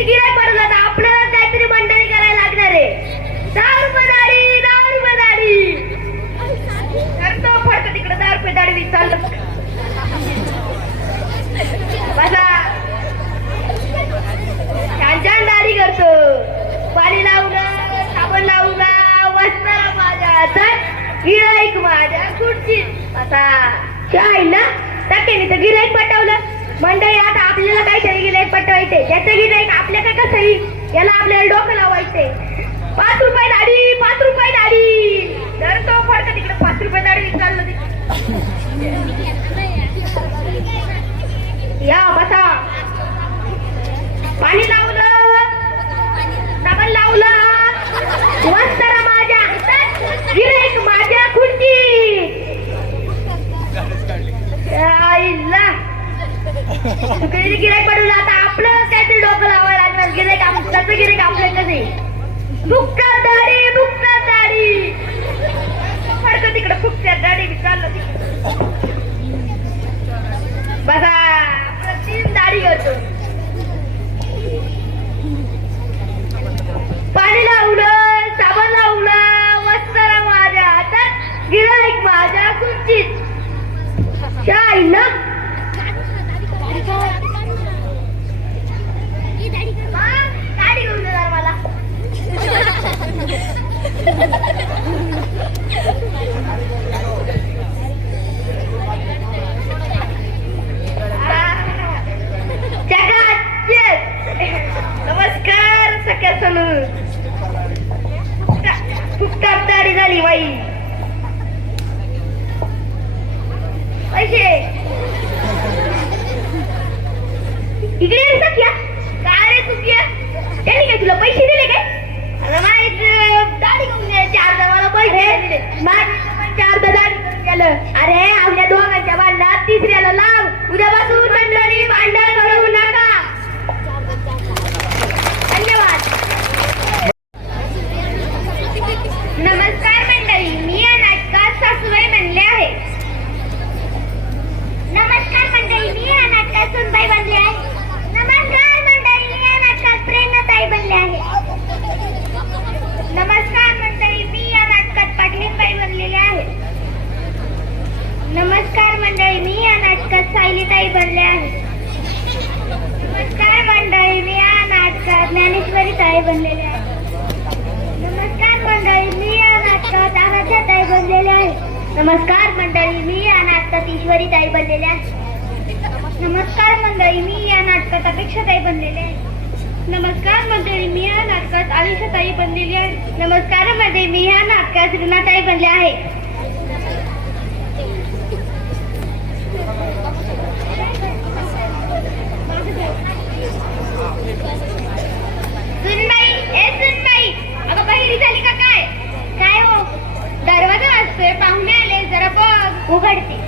तू गिराय पडलं आपल्याला काहीतरी मंडळी करायला लागणार आहे. दहा रुपये दाढी दहा रुपये दाढी करतो फडक तिकडे दहा रुपये दाढी वीस बसा. छान छान दाढी करतो. पाणी लावलं साबण लावून वस्त्र माझ्या हातात गिराईक माझ्या सुटची आता काय ना त्याने तर गिराईक पटवलं. मंडळी आता आपल्याला काय काहीतरी गिराईक पटवायचे. गीत गिराईक आपल्या काय कसं येईल याला आपल्याला डोकं लावायचंय. पाच रुपये दाडी पाच रुपये दाडी जर तो फडक तिकडे पाच रुपये दाडी तू काही पडून आता आपलं काहीतरी डोकं लावायला लागणार. गिरायक आप- गिरायक गिराईक आपलं कसे बुक्का दाढी बुक्का दाढी. फडकं तिकडं फुकत्या दाढी बी चाललं तिकडे. बघा तीन दाढी करतो उद्यापासून ताई बनले आहे नमस्कार मंडळी मी या नाटकात ज्ञानेश्वरी ताई बनलेले आहे नमस्कार मंडळी मी या नाटकात आराध्या ताई बनलेले आहे नमस्कार मंडळी मी या नाटकात ईश्वरी ताई बनलेले आहे नमस्कार मंडळी मी या नाटकात अपेक्षा ताई बनलेले आहे नमस्कार मंडळी मी या नाटकात आलिशा ताई बनलेली आहे नमस्कारमध्ये मी या नाटकात रुणाताई बनले आहे बघ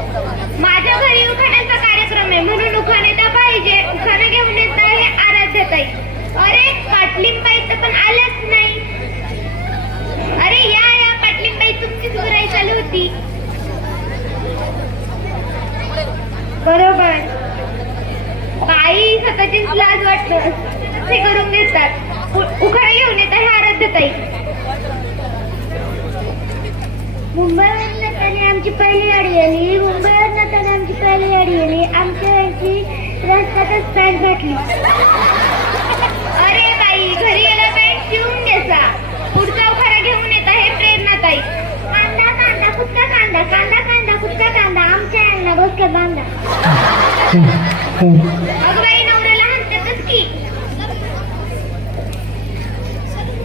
माझ्या घरी उखाण्याचा कार्यक्रम आहे म्हणून उखाणे तर पाहिजे. उखाणे घेऊन येत हे आराध्यताई अरे पाटलिंबाई तर पण आल्याच नाही. अरे या या पाटलिंबाई तुमची चुराई चालू होती. बरोबर. बाई स्वतःची लाज वाटत. ते करून घेतात. उखाणे घेऊन येत आहे. आराध्यताई मुंबई आमची पहिली गाडी आली. मुंबईवरून येताना आमची पहिली गाडी आली. आमच्या यांची रस्त्यातच पॅन्ट फाटली अरे बाई घरी गेला पॅन्ट शिवून घ्यायचा. पुढचा उखाणा घेऊन येत आहे प्रेरणाताई कांदा कांदा कुठचा कांदा? कांदा कांदा कुठचा कांदा? आमच्या यांना बसके बांधा अगं बाई नवऱ्याला हाणतातच की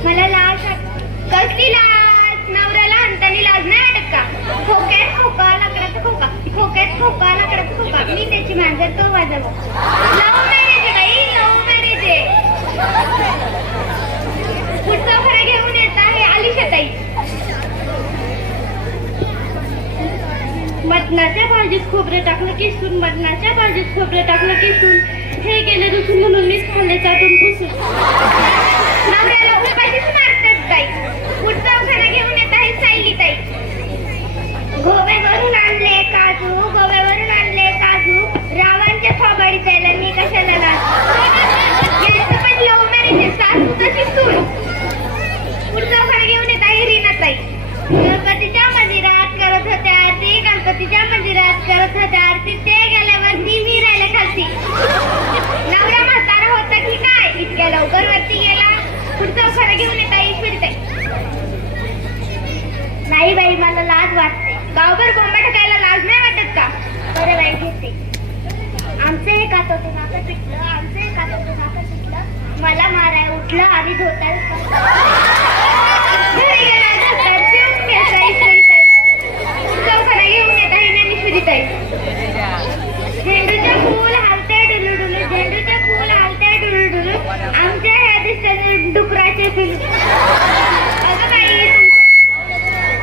मला लाज वाट- कसली लाज नवऱ्याला हाणताना लाज नाही वाटत का खोक्यात खोका लाकडाचा खोका खोक्यात खोका लाकडाचा खोका मी त्याची मांजर तो माझा लव मॅरेज आहे बाई लव मॅरेज आहे पुढचा खरं घेऊन येत आहे आलिशाताई मटणाच्या भाजीत खोबरं टाकलं किसून मरणाच्या भाजीत खोबरं टाकलं किसून हे गेले रुसून म्हणून मी खाल्ले चाटून पुसून. बाई मला लाज वाटते. गावभर कोंबा टाकायला लाज नाही वाटत का? बरं बाई घेते. आमचं हे कातोते नाकं पिटलं. आमचं हे कातोते नाकं पिटलं. मला माराय उठलं आणि धोताल घरी गेला घेऊन येत आहे ज्ञानेश्वरीताई झेंडूचे फूल हालते डुलू डुलू झेंडूचे फूल हालते डुलू डुलू आमच्या ह्या दिसते डुकराचे पिलू अगं बाई तुम-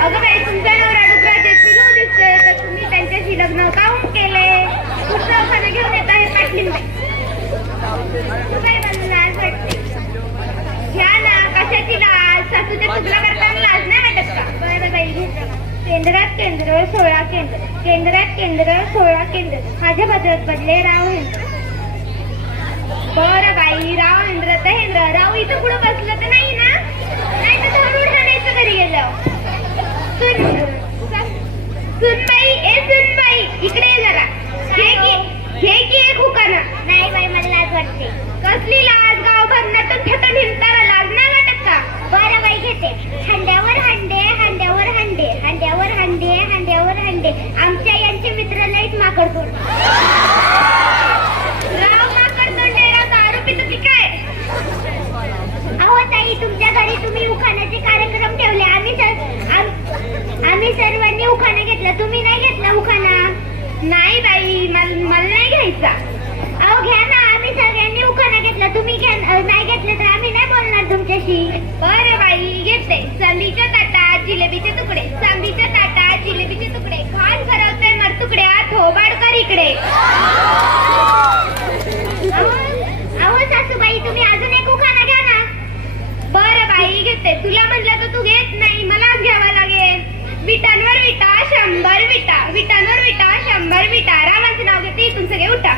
अगं बाई तुमच्या नवरा डुकराचे पिलू दिसते तर तुम्ही त्यांच्याशी लग्न काऊन केले पुढचं एखादं घेऊन येत आहे पाटलीन बाई मला लाज वाटते घ्या ना कशाची लाज सासूच्या चुकला करताना लाज नाही वाटत का बरं बाई घेतो केंद्रात केंद्र सोळा केंद्र केंद्रात केंद्र सोळा केंद्र. माझ्या बदलत बदले राव हेंद्र बरं बाई राव इंद्र तर हेंद्र राव इथं कुठं बसलं तर नाही ना? नाही तर आमच्या यांचे मित्र लईच माकडतोड. राव माकडतोड तोंडे दारू पितो की काय? अहो ताई तुमच्या घरी तुम्ही उखाण्याचे कार्यक्रम ठेवले. आम्ही सर आम्ही सर्वांनी उखाणा घेतला. तुम्ही नाही घेतला उखाणा? नाही बाई मला मला नाही घ्यायचा. विटा विटानोर विटा शंभर विटा. रामाचं नाव घेते इथून सगळे उठा.